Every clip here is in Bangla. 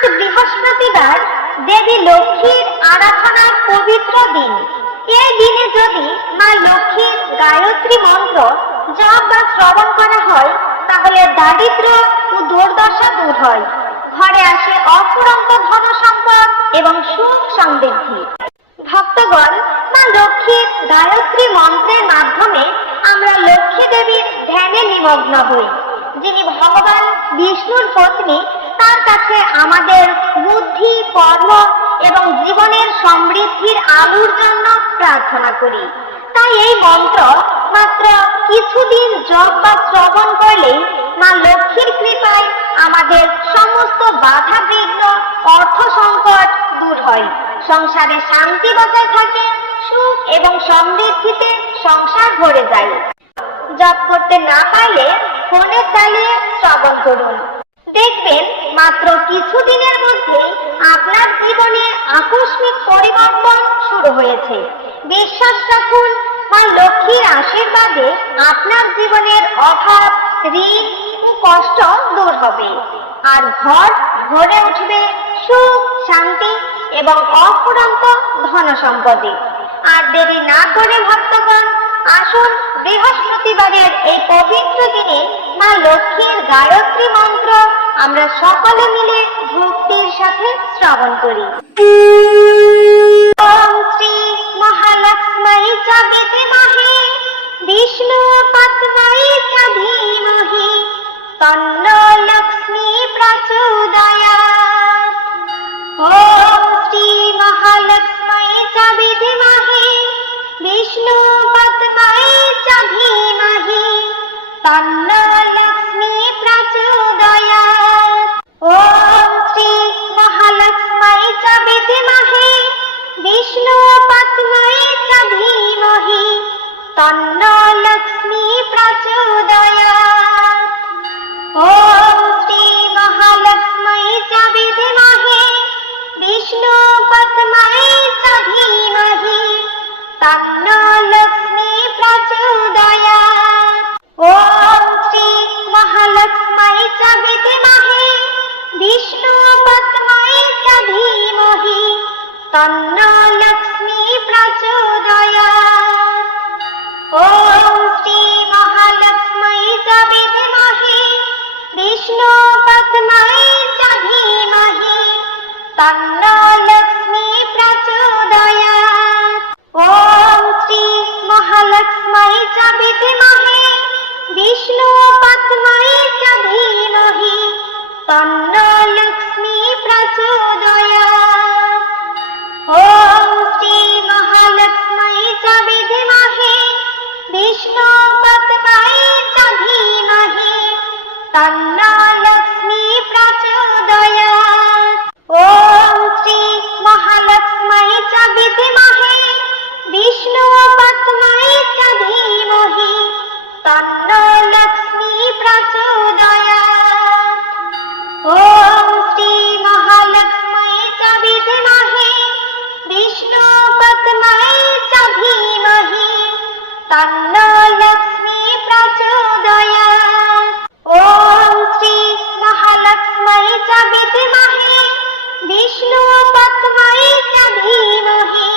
প্রত্যেক বৃহস্পতিবার দেবী লক্ষ্মীর আরাধনার পবিত্র দিন এই দিনে যদি মা লক্ষ্মীর গায়ত্রী মন্ত্র জপ বা শ্রবণ করা হয় তাহলে দারিদ্র ও দুর্দশা দূর হয় ঘরে আসে অফুরন্ত ধন সম্পদ এবং সুখ সমৃদ্ধি ভক্তগণ মা লক্ষ্মীর গায়ত্রী মন্ত্রের মাধ্যমে আমরা লক্ষ্মী দেবীর ধ্যানে নিমগ্ন হই যিনি ভগবান বিষ্ণুর পত্নী তার কাছে আমাদের বুদ্ধি কর্ম এবং জীবনের সমৃদ্ধির আলুর জন্য প্রার্থনা করি তাই এই মন্ত্র মাত্র কিছুদিন জপ বা শ্রবণ করলেই মা লক্ষ্মীর কৃপায় আমাদের সমস্ত বাধা বিঘ্ন অর্থ সংকট দূর হয় সংসারে শান্তি বজায় থাকে সুখ এবং সমৃদ্ধিতে সংসার ভরে যায় জপ করতে না পারলে ফোনে চালিয়ে শ্রবণ করুন দেখবেন মাত্র কিছুদিনের মধ্যে আপনার জীবনে আকস্মিক পরিবর্তন শুরু হয়েছে বিশ্বাস রাখুন মা লক্ষ্মীর আশীর্বাদে আপনার জীবনের অভাব ঋণ ও কষ্ট দূর হবে আর ঘর ভরে উঠবে সুখ শান্তি এবং অফুরন্ত ধন সম্পদে আর দেবী না করে ভক্তগণ আসুন বৃহস্পতিবারের এই পবিত্র দিনে মা লক্ষ্মীর গায়ত্রী মন্ত্র আমরা সকলে মিলে ভক্তির সাথে শ্রবণ করি শ্রী মহালক্ষ্মী জগতে মহে বিষ্ণু পত্নী ধীমহি তন্ন লক্ষ্মী প্রচোদয়া ওম শ্রী মহালক্ষ্মী জগতে মহে বিষ্ণু পত্নী ধীমহি তন্ন তন্ন লক্ষ্মী প্রচোদয়াৎ ॐ श्री महालक्ष्मै च विद्महे विष्णु पद्मै च धीमहि तन्न लक्ष्मी प्रचोदयात् ॐ श्री महालक्ष्मै च विद्महे विष्णु पद्मै च धीमहि तन्न लक्ष्मी ॐ श्री महालक्ष्मी च विद्महे विष्णु पद्मै च धीमहि तन्न लक्ष्मी प्रचोदयात् ॐ श्री महालक्ष्मी च विद्महे विष्णु तन्नो लक्ष्मी प्रचोदयात् ॐ श्री महालक्ष्मै च विद्महे विष्णुपत्मै च धीमहि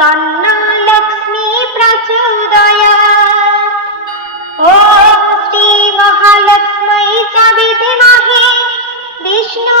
तन्नो लक्ष्मी प्रचोदयात् ॐ श्री महालक्ष्मै च विद्महे विष्णु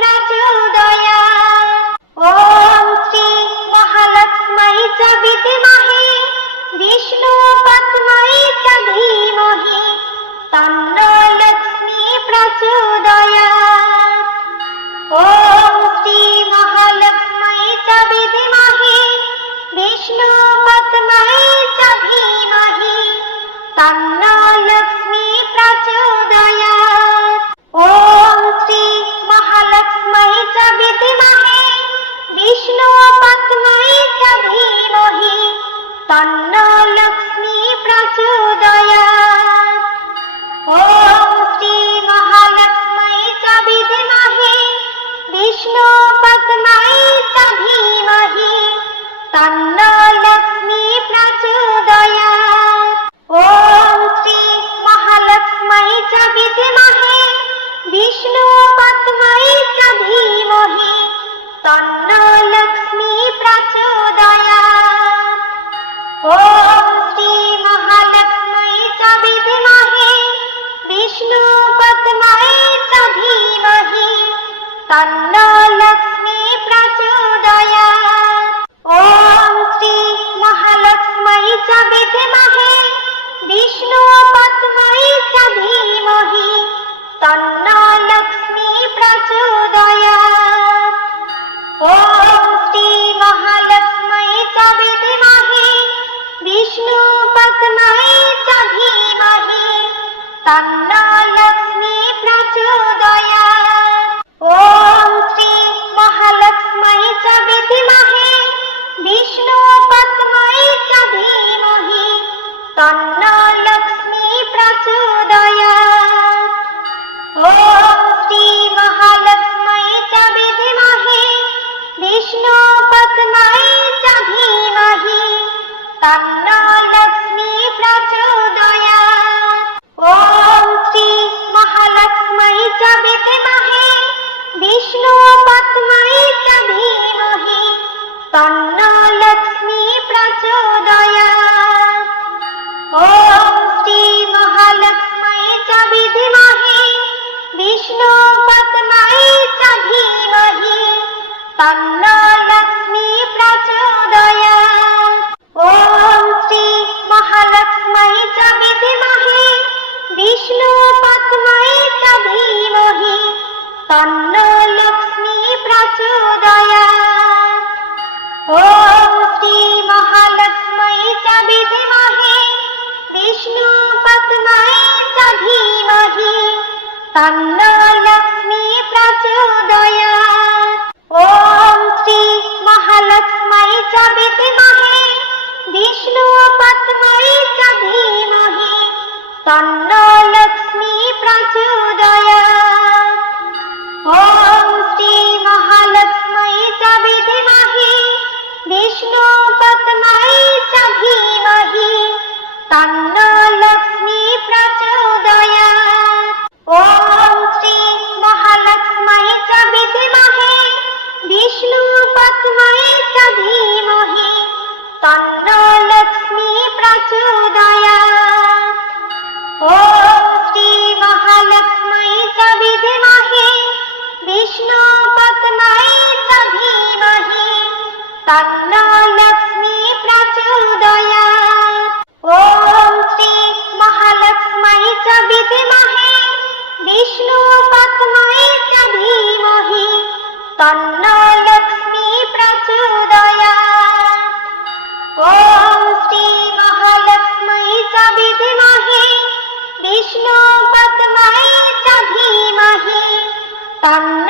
प्राचीन خلقت কৃষ্ণ পদ্মাই চাধি মহি তন্ন লক্ষ্মী প্রচোদয়া ওম শ্রী মহালক্ষ্মী চ বিদ্মহে বিষ্ণু পদ্মাই চাধি মহি তন্ন লক্ষ্মী প্রচোদয়া ওম শ্রী মহালক্ষ্মী চ বিদ্মহে বিষ্ণু পদ্মাই চাধি মহি কান্না লক্ষ্মী প্রাচোদয়া ওম শ্রী মহালক্ষ্মাই চ বিদ্মহে বিষ্ণু পদ্মাই চ ধীমহি তন্ন লক্ষ্মী প্রচোদয়া ওম শ্রী মহালক্ষ্মী চ বিদ্মহে বিষ্ণু পদ্মাই চ ধীমহি তন্ন tăng